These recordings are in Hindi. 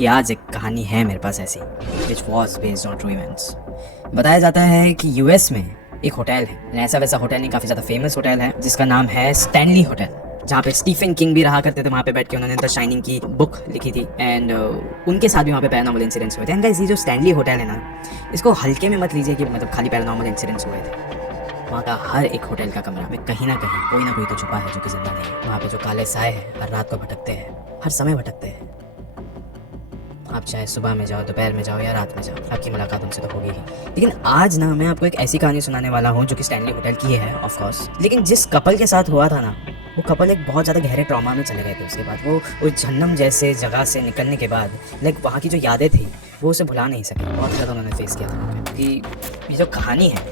कि आज एक कहानी है मेरे पास ऐसी, which was based on true events. बताया जाता है कि यूएस में एक होटल है, ऐसा वैसा होटल नहीं, काफ़ी ज़्यादा फेमस होटल है जिसका नाम है स्टैनली होटल, जहाँ पे स्टीफन किंग भी रहा करते थे। वहाँ पे बैठ के उन्होंने द शाइनिंग की बुक लिखी थी एंड उनके साथ भी वहाँ पे पैरानॉर्मल इंसिडेंट्स हुए थे। एंड गाइस, ये जो स्टैनली होटल है ना, इसको हल्के में मत लीजिए कि मतलब खाली पैरानॉर्मल इंसिडेंट्स हुए थे। वहाँ का हर एक होटल का कमरा में कहीं ना कोई तो छुपा है जो कि जिंदा नहीं है। वहाँ पे जो काले साए हैं हर रात को भटकते हैं, हर समय भटकते हैं। आप चाहे सुबह में जाओ, दोपहर में जाओ या रात में जाओ, आपकी मुलाकात उनसे तो होगी ही। लेकिन आज ना मैं आपको एक ऐसी कहानी सुनाने वाला हूँ जो कि स्टैनली होटल की है ऑफ कोर्स, लेकिन जिस कपल के साथ हुआ था ना, वो कपल एक बहुत ज़्यादा गहरे ट्रॉमा में चले गए थे। उसके बाद वो उस जहन्नम जैसे जगह से निकलने के बाद वहाँ की जो यादें थी वो उसे भुला नहीं सके। बहुत ज़्यादा उन्होंने फेस किया था कि ये जो कहानी है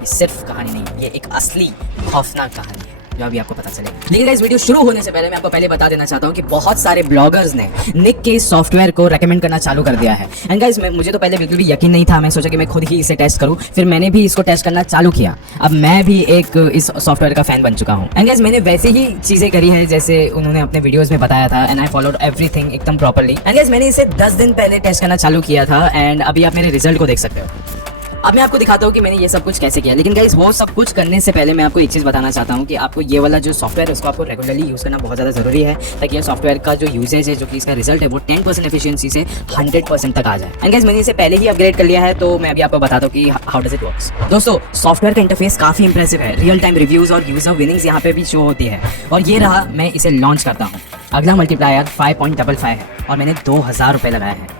ये सिर्फ कहानी नहीं, ये एक असली खौफनाक कहानी है जो अभी आपको पता चलेगा। लेकिन इस वीडियो शुरू होने से पहले मैं आपको पहले बता देना चाहता हूँ कि बहुत सारे ब्लॉगर्स ने निक के इस सॉफ्टवेयर को रेकमेंड करना चालू कर दिया है। एंड गाइस, मुझे तो पहले बिल्कुल भी यकीन नहीं था। मैं सोचा कि मैं खुद ही इसे टेस्ट करूँ, फिर मैंने भी इसको टेस्ट करना चालू किया। अब मैं भी एक इस सॉफ्टवेयर का फैन बन चुका हूँ। एंड गाइस, मैंने वैसे ही चीज़ें करी है जैसे उन्होंने अपने वीडियोज़ में बताया था एंड आई फॉलोड एवरीथिंग एकदम प्रॉपरली। एंड गाइस, मैंने इसे 10 दिन पहले टेस्ट करना चालू किया था एंड अभी आप मेरे रिजल्ट को देख सकते हो। अब मैं आपको दिखाता हूँ कि मैंने ये सब कुछ कैसे किया। लेकिन गाइस, वो सब कुछ करने से पहले मैं आपको एक चीज़ बताना चाहता हूँ कि आपको ये वाला जो सॉफ्टवेयर है उसको आपको रेगुलरली यूज़ करना बहुत ज़्यादा ज़रूरी है, ताकि ये सॉफ्टवेयर का जो यूजेज है, जो कि इसका रिजल्ट है, वो 10% एफिशिएंसी से 100% तक आ जाए। एंड गाइस, मैंने इसे पहले ही अपग्रेड कर लिया है, तो मैं अभी आपको बताता हूँ कि हाउ डज इट वर्क्स। दोस्तों, सॉफ्टवेयर का इंटरफेस काफ़ी इंप्रेसिव है। रियल टाइम रिव्यूज़ और यूजर विनिंग्स यहाँ पे भी शो होती है। और ये रहा, मैं इसे लॉन्च करता हूँ। अगला मल्टीप्लायर 5.55 है और मैंने 2000 रुपये लगाए हैं।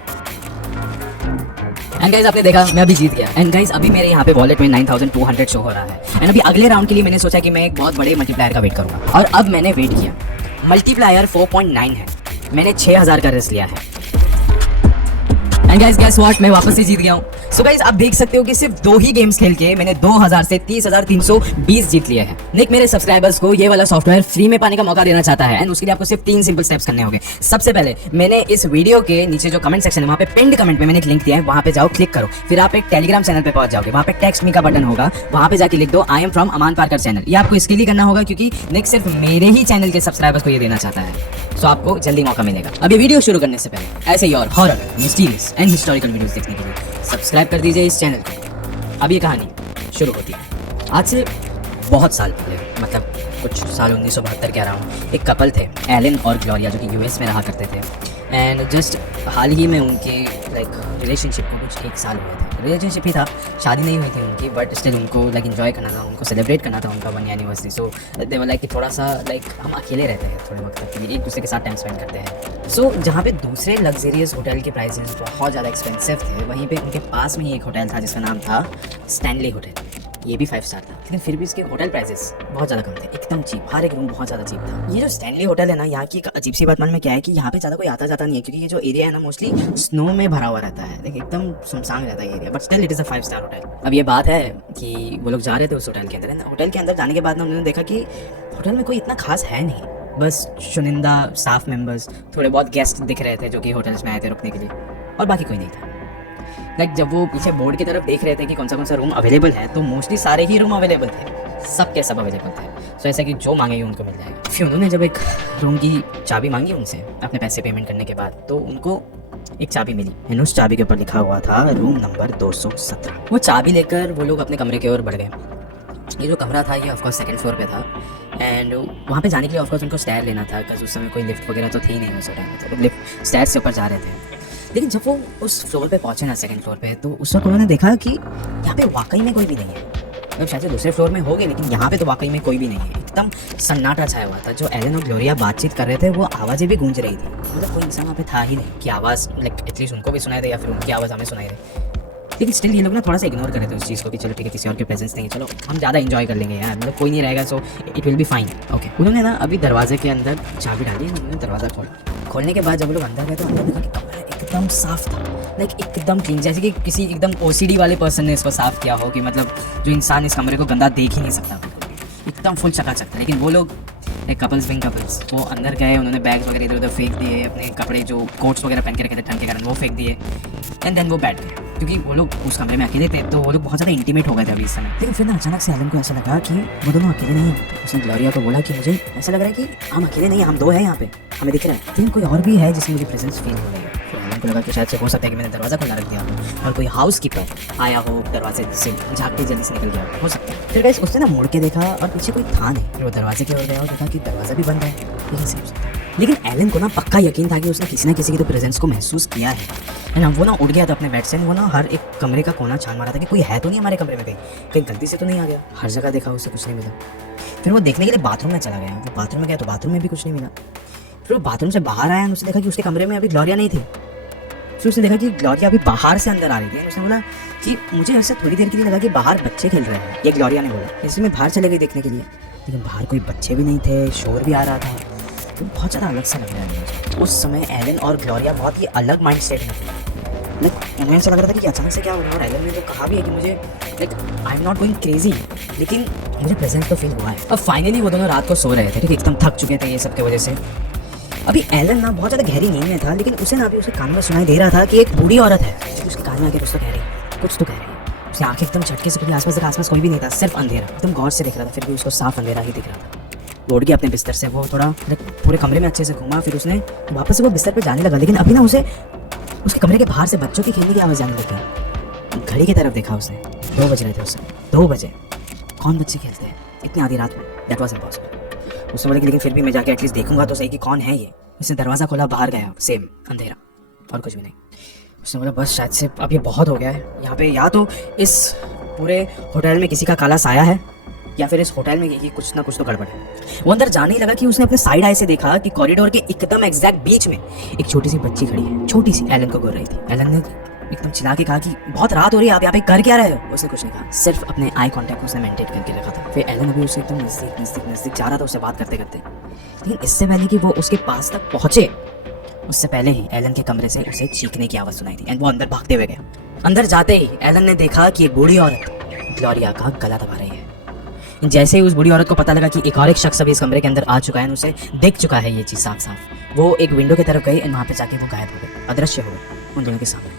एंड गाइस, आपने देखा मैं अभी जीत गया। एंड गाइस, अभी मेरे यहाँ पे वॉलेट में 9200 शो हो रहा है। एंड अभी अगले राउंड के लिए मैंने सोचा कि मैं एक बहुत बड़े मल्टीप्लायर का वेट करूँगा, और अब मैंने वेट किया। मल्टीप्लायर 4.9 है, मैंने 6000 का रिस्क लिया है। एंड गाइस, गेस व्हाट, मैं वापस से जीत गया हूँ। सो गाइस, आप देख सकते हो कि सिर्फ 2 ही गेम्स खेल के मैंने 2000 से 30320 जीत लिए हैं। निक मेरे सब्सक्राइबर्स को ये वाला सॉफ्टवेयर फ्री में पाने का मौका देना चाहता है एंड उसके लिए आपको सिर्फ 3 सिंपल स्टेप्स करने होंगे। सबसे पहले, मैंने इस वीडियो के नीचे जो कमेंट सेक्शन है वहाँ पे पिन्ड कमेंट में मैंने एक लिंक दिया है, वहाँ पे जाओ, क्लिक करो। फिर आप एक टेलीग्राम चैनल पे पहुंच जाओगे, वहाँ पे टेक्स्ट मी का बटन होगा, वहाँ पे जाके लिख दो I am from Aman Parkar channel. ये आपको इसके लिए करना होगा क्योंकि निक सिर्फ मेरे ही चैनल के सब्सक्राइबर्स को ये देना चाहता है। सो आपको जल्दी मौका मिलेगा। अभी वीडियो शुरू करने से पहले ऐसे ही और horror, mysterious and historical videos देखने के लिए सब्सक्राइब कर दीजिए इस चैनल को। अब ये कहानी शुरू होती है। आज से बहुत साल पहले, मतलब कुछ साल 1972 कह रहा हूँ, एक कपल थे, एलन और ग्लोरिया, जो कि यूएस में रहा करते थे। एंड जस्ट हाल ही में उनके रिलेशनशिप को कुछ 1 साल हुआ था। रिलेशनशिप ही था, शादी नहीं हुई थी उनकी, बट स्टिल उनको एंजॉय करना था, उनको सेलिब्रेट करना था उनका 1 एनिवर्सरी। सो दे वर कि थोड़ा सा हम अकेले रहते हैं थोड़े वक्त तक, एक दूसरे के साथ टाइम स्पेंड करते हैं। सो जहाँ पे दूसरे लग्जरियस होटल के प्राइसेस बहुत ज़्यादा एक्सपेंसिव थे, वहीं पे उनके पास में ही एक होटल था जिसका नाम था स्टैनली होटल। ये भी 5 स्टार था, लेकिन फिर भी इसके होटल प्राइसेस बहुत ज़्यादा कम थे, एकदम चीप। हर एक रूम बहुत ज़्यादा चीप था। ये जो स्टैनली होटल है ना, यहाँ की एक अजीब सी बात मन में क्या है कि यहाँ पे ज़्यादा कोई आता जाता नहीं है, क्योंकि ये जो एरिया है ना मोस्टली स्नो में भरा हुआ रहता है, देखिए एकदम सुनसान रहता है area, but still it is a 5 star hotel. अब ये बात है कि वो लोग जा रहे थे उस होटल के अंदर। होटल के अंदर जाने के बाद ना उन्होंने देखा कि होटल में कोई इतना खास है नहीं, बस चुनिंदा स्टाफ मेंबर्स, थोड़े बहुत गेस्ट दिख रहे थे जो कि होटल्स में आए थे रुकने के लिए, और बाकी कोई नहीं था। जब वो पीछे बोर्ड की तरफ देख रहे थे कि कौन सा रूम अवेलेबल है, तो मोस्टली सारे ही रूम अवेलेबल थे, सब के सब अवेलेबल थे। सो ऐसा कि जो मांगेंगे उनको मिल जाएगा। फिर उन्होंने जब एक रूम की चाबी मांगी उनसे अपने पैसे पेमेंट करने के बाद, तो उनको एक चाबी मिली एंड उस चाबी के ऊपर लिखा हुआ था रूम नंबर 217। वो चाबी लेकर वो लोग अपने कमरे की ओर बढ़ गए। ये जो कमरा था ये ऑफकोर्स 2nd फ्लोर पे था एंड वहाँ पे जाने के लिए ऑफकोर्स उनको स्टेयर लेना था, क्योंकि उस समय कोई लिफ्ट वगैरह तो थी नहीं उस टाइम में, तो लिफ्ट स्टेयर से ऊपर जा रहे थे। लेकिन जब वो उस फ्लोर पे पहुंचे ना, 2nd फ्लोर पे, तो उस वक्त उन्होंने देखा कि यहाँ पे वाकई में कोई भी नहीं है। मतलब शायद दूसरे फ्लोर में हो गए, लेकिन यहाँ पे तो वाकई में कोई भी नहीं है। एकदम सन्नाटा छाया हुआ था। जो एलन और ग्लोरिया बातचीत कर रहे थे वो आवाज़ें भी गूंज रही थी, मतलब कोई इंसान वहाँ पे था ही नहीं कि आवाज़ एटलीस्ट उनको भी सुनाई दे या फिर उनकी आवाज़ हमें सुनाई दे। लेकिन स्टिल ये लोग ना थोड़ा सा इग्नोर कर रहे थे उस चीज़ को कि चलो ठीक है, किसी और के प्रेजेंस नहीं है, चलो हम ज़्यादा इंजॉय कर लेंगे यार, मतलब कोई नहीं रहेगा, so it will be fine. Okay, उन्होंने ना अभी दरवाजे के अंदर चाबी डाली, उन्होंने दरवाज़ा खोलने के बाद जब वो लोग अंदर गए तो अंदर देखा कि कमरा एकदम साफ था, एकदम क्लीन, जैसे कि किसी एकदम OCD वाले पर्सन ने इसको साफ किया हो, कि मतलब जो इंसान इस कमरे को गंदा देख ही नहीं सकता, एकदम फुल चकाचक था। लेकिन वो लोग कपल्स बिंग कपल्स वो अंदर गए, उन्होंने बैग्स वगैरह इधर उधर फेंक दिए, अपने कपड़े जो कोट्स वगैरह पहन के रखे थे ठंड के कारण वो फेंक दिए, एंड देन वो बैठ गए, क्योंकि वो लोग उस कमरे में अकेले थे, तो वो लोग बहुत ज़्यादा इंटीमेट हो गए थे अभी इस समय। लेकिन फिर ना अचानक से एलन को ऐसा लगा कि वो दोनों अकेले नहीं हैं। उसने ग्लोरिया को बोला कि मुझे ऐसा लग रहा है कि हम अकेले नहीं, हम 2 हैं यहाँ पे, हमें दिख रहा है, लेकिन कोई और भी है जिसमें मुझे प्रेजेंस फील हो रही है। को लगा कि शायद से हो सकता है कि मैंने दरवाज़ा खुला रख दिया हो और कोई हाउस कीपर आया हो दरवाजे से झाँक के जल्दी से निकल गया हो सकता है। फिर गाइस उसने ना मुड़ के देखा और पीछे कोई था नहीं। फिर वो दरवाजे की ओर गया और देखा कि दरवाज़ा भी बंद है। ये कैसे हो सकता है? लेकिन एलन को ना पक्का यकीन था कि उसने किसी ना किसी की तो प्रेजेंस को महसूस किया है ना। वो ना उठ गया था अपने बेड से। वो ना हर एक कमरे का कोना छान मारा था कि कोई है तो नहीं हमारे कमरे में, कहीं गलती से तो नहीं आ गया। हर जगह देखा, उसे कुछ नहीं मिला। फिर वो देखने के लिए बाथरूम में चला गया। वो बाथरूम में गया तो बाथरूम में भी कुछ नहीं मिला। फिर वो बाथरूम से बाहर आया और उसने देखा कि उसके कमरे में अभी ग्लोरिया नहीं थी। फिर उसने देखा कि ग्लोरिया अभी बाहर से अंदर आ रही थी। उसने बोला कि मुझे ऐसा थोड़ी देर के लिए लगा कि बाहर बच्चे खेल रहे हैं, ये ग्लोरिया ने बोला। इसलिए मैं बाहर चले गई देखने के लिए, लेकिन बाहर कोई बच्चे भी नहीं थे, शोर भी आ रहा था। तो बहुत ज़्यादा अलग सा लग रहा है मुझे। उस समय एलन और ग्लोरिया बहुत ही अलग माइंड सेट में थे। उन्हें ऐसा लग रहा था कि अचानक से क्या हो रहा है। और एलन ने तो कहा भी है कि मुझे I am not going crazy, लेकिन मुझे प्रेजेंट तो फील हुआ है। अब फाइनली वो दोनों रात को सो रहे थे, ठीक, एकदम थक चुके थे ये सब की वजह से। अभी एलन ना बहुत ज़्यादा गहरी नींद में था, लेकिन उसे ना अभी उसके कान में सुनाई दे रहा था कि एक बूढ़ी औरत है जो उसके कान में आके कुछ तो कह रही है। उसने आंखें एकदम झटके से खुली। आसपास कोई भी नहीं था, सिर्फ अंधेरा। एकदम गौर से देख रहा था, फिर भी उसको साफ अंधेरा ही दिख रहा था। वो उठ गया अपने बिस्तर से। वो थोड़ा पूरे कमरे में अच्छे से घूमा। फिर उसने वापस से वो बिस्तर पे जाने लगा, लेकिन अभी ना उसे उसके कमरे के बाहर से बच्चों की खेलने की आवाज़ आने लगी। घड़ी की तरफ देखा उसने। 2 बज रहे थे उससे। 2 बजे कौन बच्चे खेलते हैं इतनी आधी रात में? That was impossible. उसने बोला कि लेकिन फिर भी मैं जाके एटलीस्ट देखूंगा तो सही कि कौन है ये। उसने दरवाज़ा खोला, बाहर गया, सेम अंधेरा और कुछ भी नहीं। उसने बोला बस शायद से अब ये बहुत हो गया है यहाँ पे। या तो इस पूरे होटल में किसी का काला साया है, या फिर इस होटल में कुछ ना कुछ तो गड़बड़ है। वो अंदर जाने ही लगा कि उसने अपने साइड आई से देखा कि कॉरिडोर के एकदम एग्जैक्ट बीच में एक छोटी सी बच्ची खड़ी है, छोटी सी, एलन को घूर रही थी। एलन ने एकदम चिल्ला के कहा कि बहुत रात हो रही है, आप यहाँ पे कर क्या रहे हो? उसने कुछ नहीं कहा, सिर्फ अपने आई कांटेक्ट उसने मेंटेन करके रखा था। फिर एलन अभी उससे एकदम नजदीक जा रहा था उससे बात करते करते, लेकिन इससे पहले कि वो उसके पास तक पहुंचे, उससे पहले ही एलन के कमरे से उसे चीखने की आवाज़ सुनाई थी एंड वो अंदर भागते हुए गया। अंदर जाते ही एलन ने देखा कि एक बूढ़ी औरत ग्लोरिया का गला दबा रही है। जैसे ही उस बूढ़ी औरत को पता लगा कि एक और एक शख्स अभी इस कमरे के अंदर आ चुका है, उसे देख चुका है ये चीज़ साफ साफ, वो एक विंडो की तरफ गई और वहाँ पे जाके वो गायब हो गए, अदृश्य हो गए उन दोनों के सामने।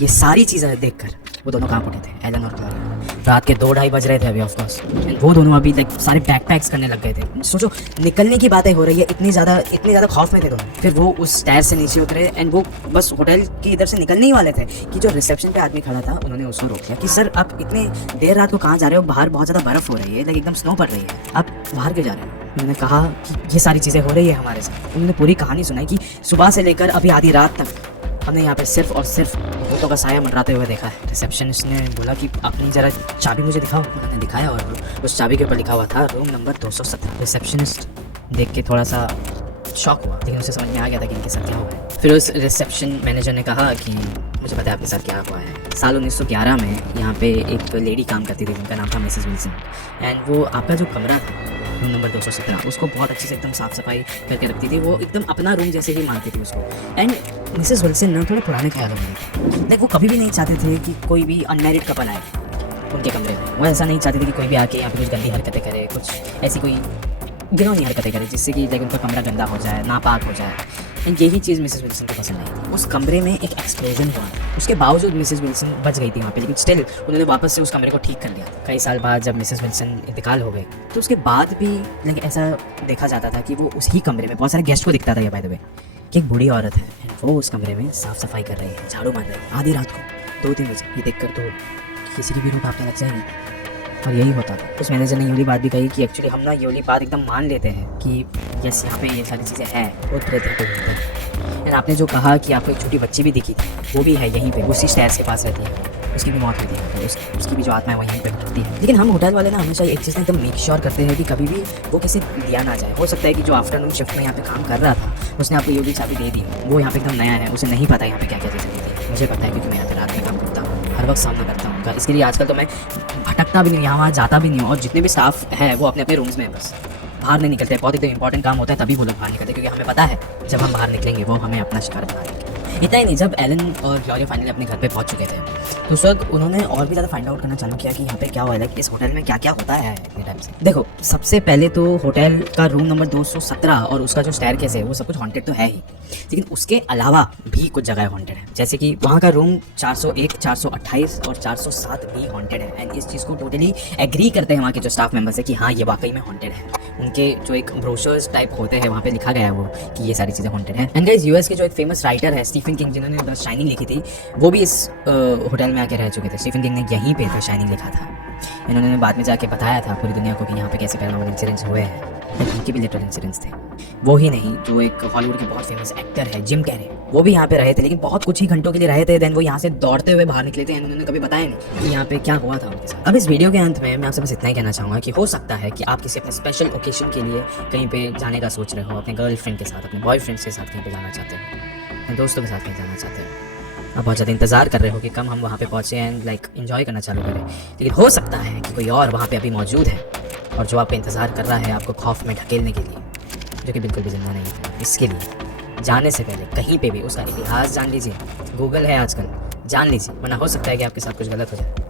ये सारी चीज़ें देखकर वो दोनों कहाँ उठे थे, एलन और ग्लोरिया। रात के 2-2:30 बज रहे थे अभी ऑफ कोर्स। वो दोनों अभी लाइक सारे बैकपैक्स करने लग गए थे। सोचो निकलने की बातें हो रही है, इतनी ज़्यादा खौफ में थे दोनों। फिर वो उस स्टेयर से नीचे उतरे एंड वो बस होटल की इधर से निकलने ही वाले थे कि जो रिसेप्शन पे आदमी खड़ा था उन्होंने उसको रोक लिया कि सर आप इतने देर रात को कहाँ जा रहे हो? बाहर बहुत ज़्यादा बर्फ़ हो रही है, लाइक एकदम स्नो पड़ रही है, आप बाहर क्यों जा रहे हो? उन्होंने कहा कि ये सारी चीज़ें हो रही है हमारे साथ। उन्होंने पूरी कहानी सुनाई कि सुबह से लेकर अभी आधी रात तक हमने यहाँ पे सिर्फ और सिर्फ भूतों का साया मंडराते हुए देखा है। रिसेप्शनिस्ट ने बोला कि अपनी ज़रा चाबी मुझे दिखाओ। उन्होंने दिखाया और उस चाबी के ऊपर लिखा हुआ था रूम नंबर 217। रिसेप्शनिस्ट देख के थोड़ा सा शॉक हुआ, लेकिन उसे समझ में आ गया था कि इनके साथ क्या हुआ है। फिर उस रिसेप्शन मैनेजर ने कहा कि मुझे पता है आपके साथ क्या हुआ है। साल 1911 में यहाँ पे एक लेडी काम करती थी जिनका नाम था मिसेस विल्सन, एंड वो आपका जो कमरा था रूम नंबर 217 उसको बहुत अच्छे से एकदम साफ़ सफाई करके रखती थी। वो एकदम अपना रूम जैसे ही मानती थी उसको। एंड मिसेस विल्सन ना थोड़े पुराने ख्यालों में थे, लाइक वो कभी भी नहीं चाहते थे कि कोई भी अनमैरिड कपल आए उनके कमरे में। वो ऐसा नहीं चाहते थे कि कोई भी आके यहाँ पे कुछ गंदी हरकतें करे, कुछ ऐसी कोई घिनौनी हरकतें करे जिससे कि लाइक उनका कमरा गंदा हो जाए, नापाक हो जाए। एंड यही चीज़ मिसेस विल्सन को पसंद आई थी। उस कमरे में एक एक्सप्लोजन हुआ, उसके बावजूद मिसेस विल्सन बच गई थी वहाँ पे, लेकिन स्टिल उन्होंने वापस से उस कमरे को ठीक कर लिया। कई साल बाद जब मिसेस विल्सन इंतकाल हो गई तो उसके बाद भी लाइक ऐसा देखा जाता था कि वो उसी कमरे में बहुत सारे गेस्ट को दिखता था, ये बाय द वे, कि एक बूढ़ी औरत है वो उस कमरे में साफ़ सफाई कर रही है, झाड़ू मार रही है आधी रात को 2-3 बजे। ये देखकर तो किसी की भी रूह कांपने लग जाएगी। और यही होता था। उस मैनेजर ने ये वाली बात भी कही कि एक्चुअली हम ना ये वाली बात एकदम मान लेते हैं कि यस यहाँ पे ये सारी चीज़ें हैं, वो प्रेत को मिलते हैं। एंड आपने जो कहा कि आपको एक छोटी बच्ची भी दिखी थी, वो भी है यहीं पे, उसी स्टेयर्स के पास रहती है, उसकी भी मौत हुई थी, तो उसकी भी जो आत्मा है वो यहीं पे भटकती है। लेकिन हम होटल वाले ना हमेशा एक चीज़ एकदम मेक श्योर करते हैं कि कभी भी वो किसी दिया ना जाए। हो सकता है कि जो आफ्टरनून शिफ्ट में यहाँ पे काम कर रहा था उसने आपको ये वाली चाबी दे दी, वो यहाँ पे एकदम नया है, उसे नहीं पता यहाँ पे क्या क्या चीज़ें होती है। मुझे पता है क्योंकि मैं यहाँ पे रात में काम करता हूँ, हर वक्त सामना करता हूँ उनका। इसके लिए आजकल तो मैं भटकता भी नहीं, यहाँ वहाँ जाता भी नहीं हूँ, और जितने भी स्टाफ है वो अपने अपने रूम्स में बस बाहर नहीं निकलते। बहुत एकदम इंपॉर्टेंट काम होता है तभी वो लोग बाहर निकलते, क्योंकि हमें पता है जब हम बाहर निकलेंगे वो हमें अपना शिकार बना देंगे। इतना ही नहीं, जब एलन और ग्लोरिया फाइनली अपने घर पे पहुंच चुके थे तो उस वक्त उन्होंने और भी ज़्यादा फाइंड आउट करना चालू किया कि यहाँ पे क्या हुआ है, इस होटल में क्या क्या होता है इतने टाइम से। देखो, सबसे पहले तो होटल का रूम नंबर 217 और उसका जो स्टेयरकेस है वो सब कुछ हॉन्टेड तो है ही, लेकिन उसके अलावा भी कुछ जगह हॉन्टेड है। जैसे कि वहाँ का रूम 401, 428 और 407 भी हॉन्टेड है। एंड इस चीज़ को टोटली एग्री करते हैं वहाँ के जो स्टाफ मेंबर्स है कि हाँ ये वाकई में हॉन्टेड है। उनके जो एक ब्रोशर्स टाइप होते हैं वहाँ पे लिखा गया है वो कि ये सारी चीज़ें हॉन्टेड हैं। एंड गाइस यूएस के जो एक फेमस राइटर है स्टीफन किंग, जिन्होंने द शाइनिंग लिखी थी, वो भी इस होटल में आके रह चुके थे। स्टीफन किंग ने यहीं पे द शाइनिंग लिखा था। इन्होंने बाद में जाके बताया था पूरी दुनिया को कि यहाँ पे कैसे पैरानॉर्मल इंसिडेंट्स हुए हैं। उनके भी लिटरल इंसिडेंट्स थे। वो ही नहीं, जो एक हॉलीवुड के बहुत फेमस एक्टर है जिम कैरी, वो भी यहाँ पे रहे थे, लेकिन बहुत कुछ ही घंटों के लिए रहे थे। देन वो यहाँ से दौड़ते हुए बाहर निकले थे। उन्होंने कभी बताया नहीं कि यहाँ पे क्या हुआ था उनके साथ। अब इस वीडियो के अंत में मैं आपसे बस इतना ही कहना चाहूँगा कि हो सकता है कि आप किसी अपने स्पेशल ओकेजन के लिए कहीं पे जाने का सोच रहे हो, अपने गर्लफ्रेंड के साथ, अपने बॉयफ्रेंड्स के साथ कहीं पे जाना चाहते हो, अपने दोस्तों के साथ कहीं जाना चाहते हो। आप बहुत ज़्यादा इंतज़ार कर रहे हो कि कब हम वहाँ पे पहुँचे एंड लाइक इन्जॉय करना चालू करें, लेकिन हो सकता है कि कोई और वहाँ पे अभी मौजूद है और जो आपका इंतज़ार कर रहा है आपको खौफ में ढकेलने के लिए, जो कि बिल्कुल भी जिंदा नहीं है। इसके लिए जाने से पहले कहीं पे भी उसका इतिहास जान लीजिए। गूगल है आजकल, जान लीजिए, वरना हो सकता है कि आपके साथ कुछ गलत हो जाए।